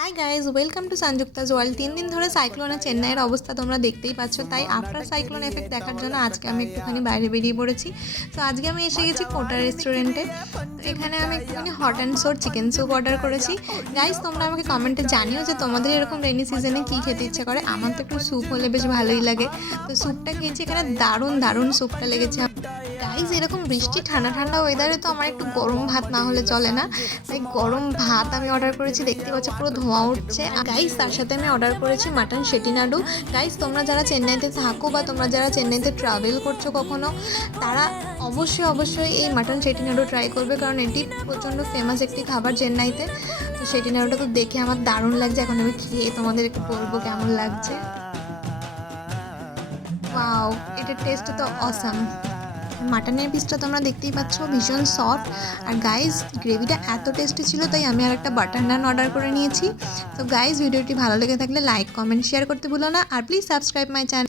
High guys, welcome to সংযুক্তাজ world. 3 দিন ধরে সাইক্লোনে চেন্নাইয়ের অবস্থা তোমরা দেখতেই পাচ্ছ। তাই আফটার সাইক্লোন এফেক্ট দেখার জন্য আজকে আমি একটুখানি বাইরে বেরিয়ে পড়েছি। তো আজকে আমি এসে গেছি কোটা রেস্টুরেন্টে। তো এখানে আমি একটুখানি hot and sour chicken soup order করেছি। গাইজ, তোমরা আমাকে কমেন্টে জানিও যে তোমাদের এরকম রেনি সিজনে কী খেতে ইচ্ছে করে। আমার তো একটু স্যুপ হলে বেশ ভালোই লাগে। তো স্যুপটা খেয়েছি, এখানে দারুণ দারুণ স্যুপটা লেগেছে। গাইজ, এরকম বৃষ্টি ঠান্ডা ঠান্ডা ওয়েদারে তো আমার একটু গরম ভাত না হলে চলে না। তাই গরম ভাত আমি অর্ডার করেছি, দেখতে পাচ্ছি পুরো ধোঁয়া উঠছে। গাইজ, তার সাথে আমি অর্ডার করেছি মাটন সেটিনাডু। গাইজ, তোমরা যারা চেন্নাইতে থাকো বা তোমরা যারা চেন্নাইতে ট্রাভেল করছো কখনো, তারা অবশ্যই এই মাটন সেটিনাডু ট্রাই করবে, কারণ এটি প্রচণ্ড ফেমাস একটি খাবার চেন্নাইতে। তো সেটিনাডুটা তো দেখে আমার দারুণ লাগছে। এখন আমি খেয়ে তোমাদেরকে বলবো কেমন লাগছে। ওয়াও, এটার টেস্ট তো অসাম। মাটনের পিসটা তোমরা দেখতেই পাচ্ছ, ভীষণ সফট। আর গাইজ, গ্রেভিটা এত টেস্টি ছিল, তাই আমি আর একটা বাটার নান অর্ডার করে নিয়েছি। তো গাইজ, ভিডিওটি ভালো লেগে থাকলে লাইক, কমেন্ট, শেয়ার করতে ভুলো না। আর প্লিজ সাবস্ক্রাইব মাই চ্যানেল।